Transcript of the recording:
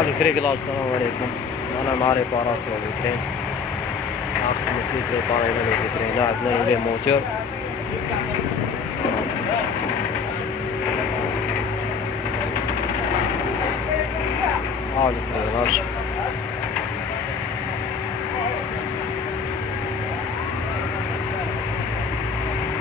الفريق الآن السلام عليكم. أنا معرف راسي والفيترين آخر نسيت لي طالع من الفيترين لاعب نايل موتور. الفريق